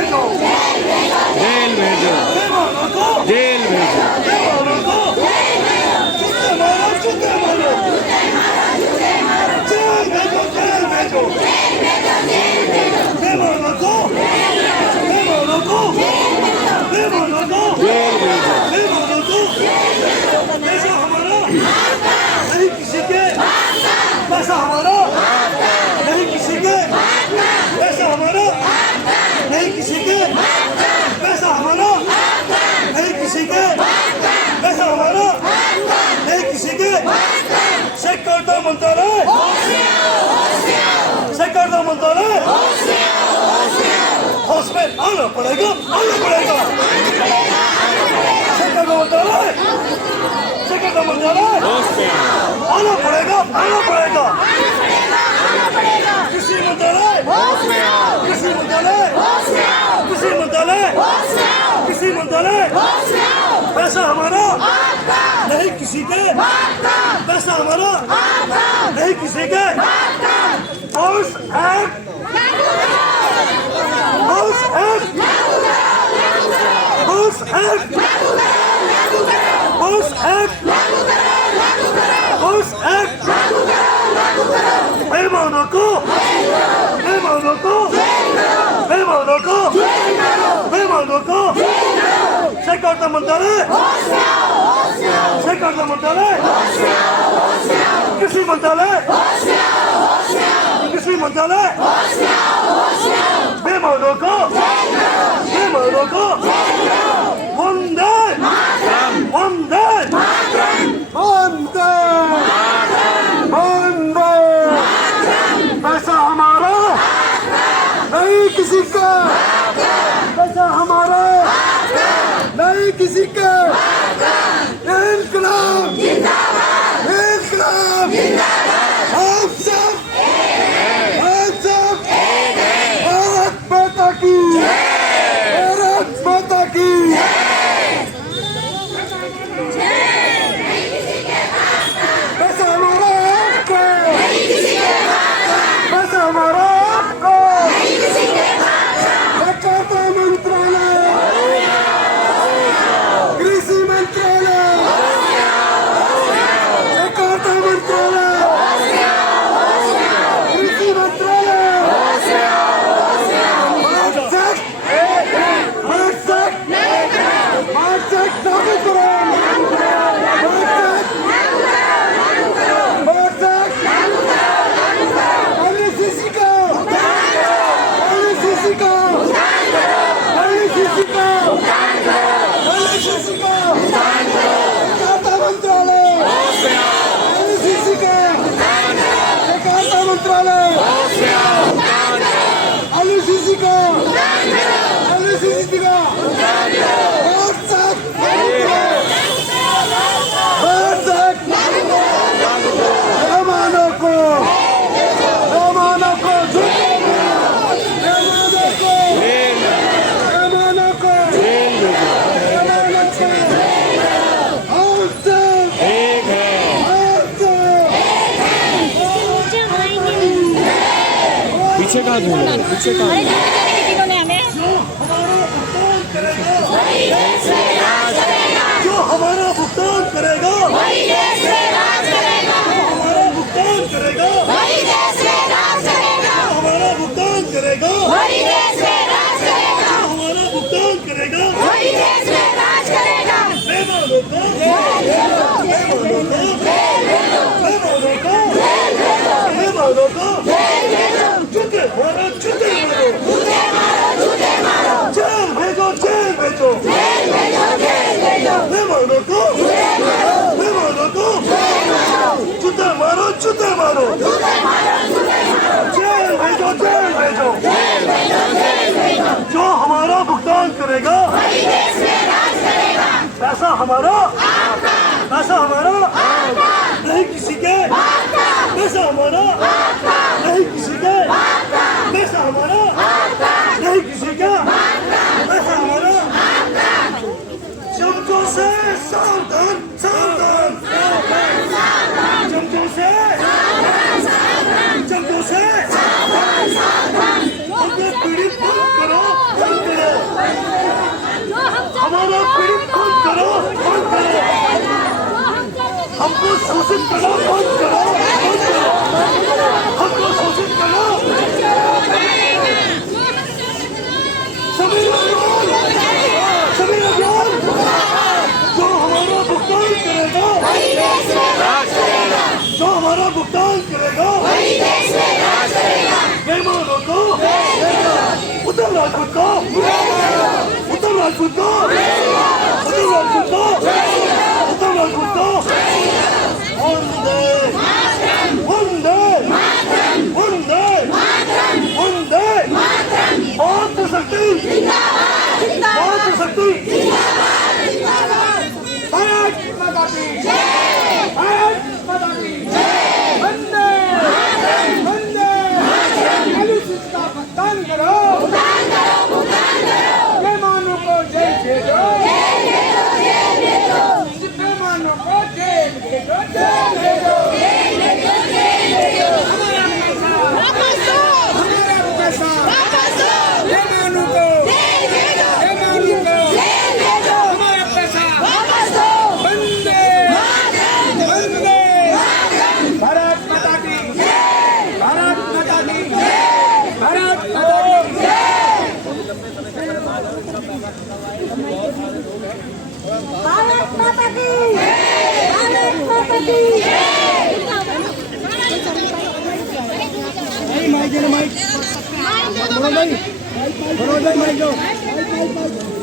भेजो, जेल भेजो, बेईमानों को जेल भेजो, बेईमानों को जूते मारो, जूते मारो, जेल भेजो, जेल भेजो, बेईमानों को बेईमानों को बेईमानों को जेल भेजो, बेईमानों को पैसा हमारा नहीं किसी के, पैसा हमारा नहीं किसी के, पैसा हमारा नहीं किसी के, पैसा हमारा नहीं किसी के, पैसा हमारा नहीं किसी के। सहकारिता मंत्रालय, सहकारिता मंत्रालय होश में आना पड़ेगा, आना पड़ेगा। सहकारिता मंत्रालय, सहकारिता मंत्रालय आना पड़ेगा, आना पड़ेगा। कृषि मंत्रालय, कृषि मंत्रालय, कृषि मंत्रालय, कृषि मंत्रालय, पैसा हमारा नहीं किसी के, पैसा हमारा नहीं किसी के। House act, house act, house act, house act, house act, बेईमानों को बेईमानों को बेईमानों को बेईमानों को सहकारिता मंत्रालय, सहकारिता मंत्रालय, कृषि मंत्रालय, कृषि मंत्रालय, बेईमानों को बेईमानों को वंदे वंदे वंदे वंदे। पैसा हमारा नहीं किसी का, पैसा हमारा नहीं किसी का। इंकलाब इंकलाब, आप सब भारत माता की, भारत माता की। पैसा हमारा आपको, पैसा हमारा आपको। सहकारिता मंत्रालय, कृषि मंत्रालय, सहकारिता मंत्रालय, कृषि मंत्रालय, मार्क्सवाद लागू करो, एनएससी का, एनएससी का, एनएससी का, एनएससी का, सहकारिता मंत्रालय, एनएससी का, सहकारिता मंत्रालय, एनएससी का, एनएससी का। पीछे कहाँ ढूंढ रहे हो? पीछे कहाँ? जो हमारा भुगतान करेगा, वही देश में राज करेगा। हमारा भुगतान करेगा, वही देश में राज करेगा। हमारा भुगतान करेगा, वही देश में राज करेगा। हमारा भुगतान करेगा, वही देश में राज करेगा। बेईमानों को बेईमानों को बेईमानों को बेईमानों को जूते मारो, जूते मारो, जूते मारो, जूते मारो। जेल भेजो, जेल भेजो, जेल भेजो, जेल भेजो। बेईमानों को बेईमानों को जूते मारो, जूते मारो, जूते मारो, जूते मारो। जेल भेजो, जेल भेजो, जेल भेजो, जेल भेजो। जो हमारा भुगतान करेगा, वही देश में राज करेगा। पैसा हमारा आपका, पैसा हमारा आपका, नहीं किसी के, पैसा हमारा आपका, नहीं किसी के, पैसा हमारा आपका, नहीं किसी के, पैसा हमारा आपका। चमचों से सावधान, सावधान, चमचों से चमचों से हमको पीड़ित मत करो, को वंदे वंदे वंदे वंदे मातृशक्ति मातृशक्ति भारत माता की जय भारत माता की जय वंदे वंदे अनुसूचित का भुगतान करो बेईमानों को जेल भेजो बेईमानों को जेल भेजो हमारा पैसा बेईमानों को हमारा पैसा वंदे वंदे भारत माता की भारत माता की भारत माता की भारत माता की भारत माता की माइक दो माइक माइक दो